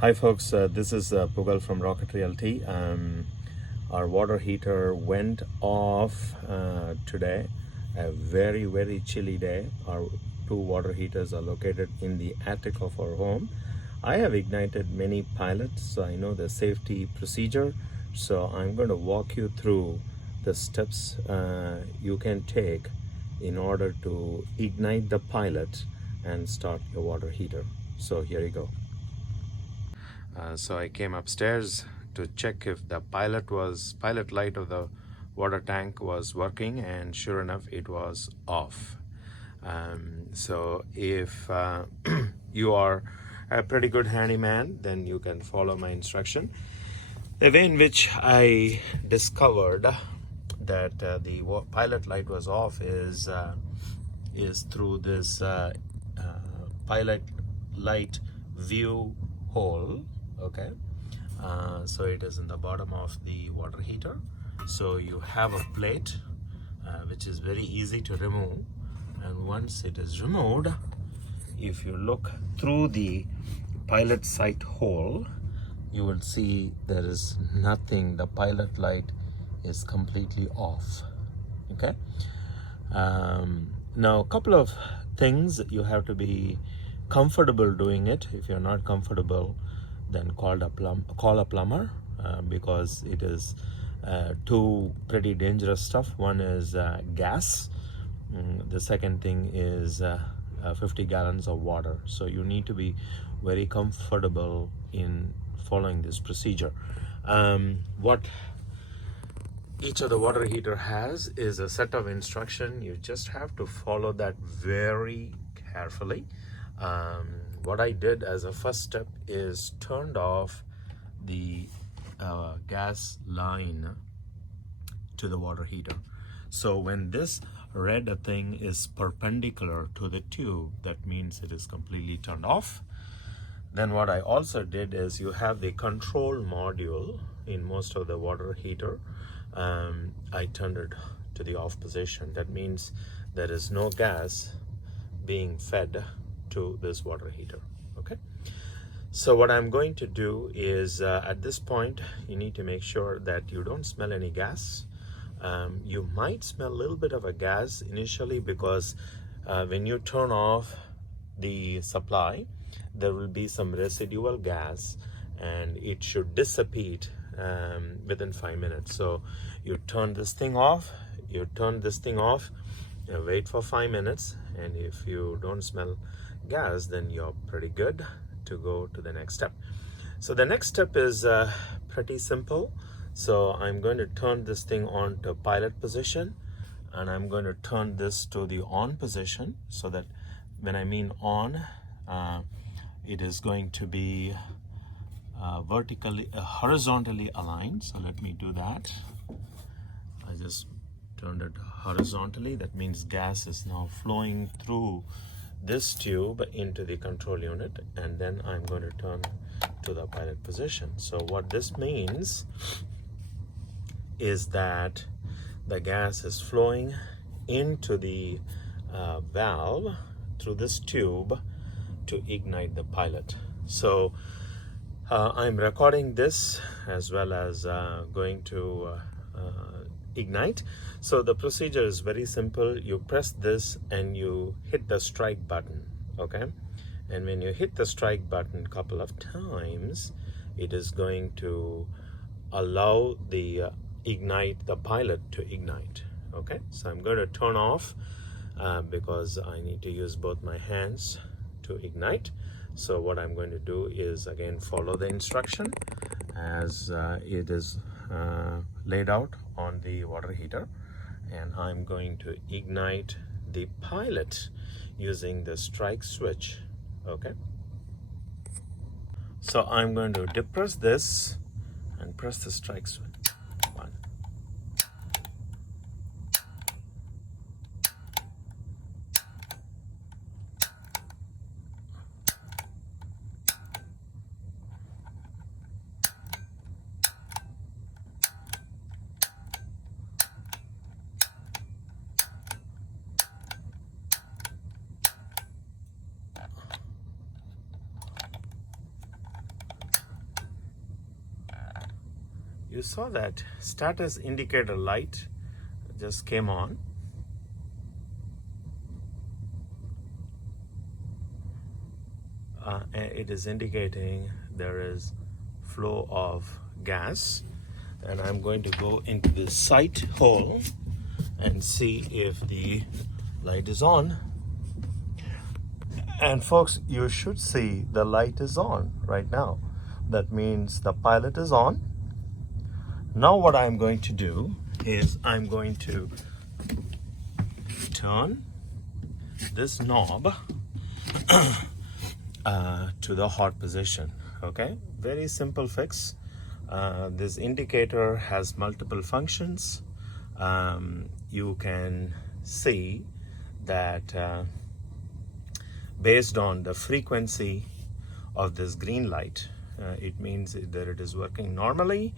Hi folks, this is Pugal from Rocket Realty. Our water heater went off today, a very chilly day. Our two water heaters are located in the attic of our home. I have ignited many pilots, so I know the safety procedure. So I'm going to walk you through the steps you can take in order to ignite the pilot and start your water heater. So here you go. So I came upstairs to check if the pilot light of the water tank was working, and sure enough it was off. So if you are a pretty good handyman, then you can follow my instruction. The way in which I discovered that the pilot light was off is through this pilot light view hole. Okay, so it is in the bottom of the water heater. So you have a plate which is very easy to remove, and once it is removed, if you look through the pilot sight hole, you will see there is nothing. The pilot light is completely off. Okay, now a couple of things you have to be comfortable doing it. If you're not comfortable, then call a plumber, because it is two pretty dangerous stuff. One is gas. The second thing is 50 gallons of water. So you need to be very comfortable in following this procedure. What each of the water heater has is a set of instruction. You just have to follow that very carefully. What I did as a first step is turned off the gas line to the water heater. So when this red thing is perpendicular to the tube, that means it is completely turned off. Then what I also did is, you have the control module in most of the water heater. I turned it to the off position. That means there is no gas being fed to this water heater. Okay, so what I'm going to do is, at this point, you need to make sure that you don't smell any gas. You might smell a little bit of a gas initially, because when you turn off the supply, there will be some residual gas, and it should dissipate within 5 minutes. So you turn this thing off, wait for 5 minutes, and if you don't smell gas, then you're pretty good to go to the next step. So the next step is pretty simple. So I'm going to turn this thing on to pilot position, and I'm going to turn this to the on position, so that when I mean on, it is going to be horizontally aligned. So let me do that. I just turned it horizontally. That means gas is now flowing through this tube into the control unit, and then I'm going to turn to the pilot position. So what this means is that the gas is flowing into the valve through this tube to ignite the pilot. So I'm recording this as well as going to ignite. So the procedure is very simple. You press this and you hit the strike button. Okay, and when you hit the strike button a couple of times, it is going to allow the pilot to ignite. Okay, so I'm going to turn off because I need to use both my hands to ignite. So what I'm going to do is, again, follow the instruction as it is laid out on the water heater, and I'm going to ignite the pilot using the strike switch. Okay, so I'm going to depress this and press the strike switch. One. you saw that status indicator light just came on. And it is indicating there is flow of gas, and I'm going to go into the sight hole and see if the light is on. And folks, you should see the light is on right now. That means the pilot is on. Now what I'm going to do is I'm going to turn this knob to the hot position. Okay, very simple fix. This indicator has multiple functions. You can see that based on the frequency of this green light, it means that it is working normally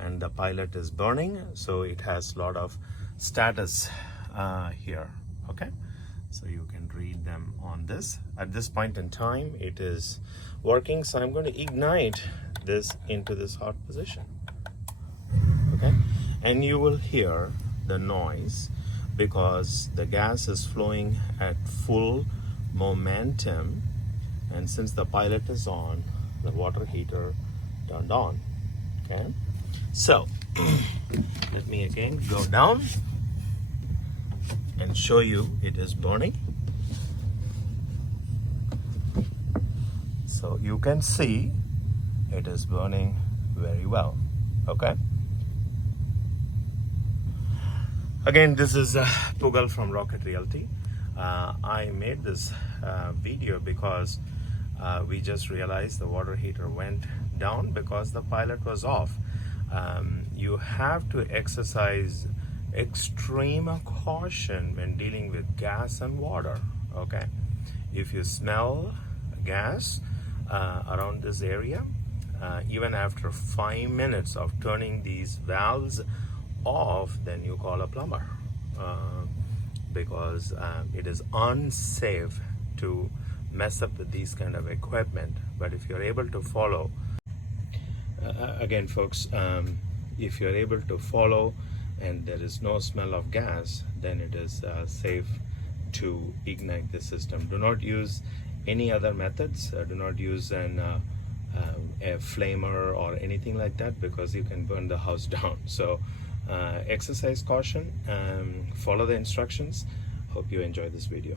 and the pilot is burning, so it has a lot of status here. Okay, so you can read them on this. At this point in time it is working, so I'm going to ignite this into this hot position. Okay, and you will hear the noise because the gas is flowing at full momentum, and since the pilot is on, the water heater turned on. Okay, so let me again go down and show you it is burning. So you can see it is burning very well. Okay, again, this is Pugal from Rocket Realty. I made this video because we just realized the water heater went down because the pilot was off. You have to exercise extreme caution when dealing with gas and water. Okay, if you smell gas around this area, even after 5 minutes of turning these valves off, then you call a plumber, because it is unsafe to mess up with these kind of equipment. But if you're able to follow, again folks, if you're able to follow and there is no smell of gas, then it is safe to ignite the system. Do not use any other methods. Do not use a flamer or anything like that, because you can burn the house down. So exercise caution, follow the instructions. Hope you enjoy this video.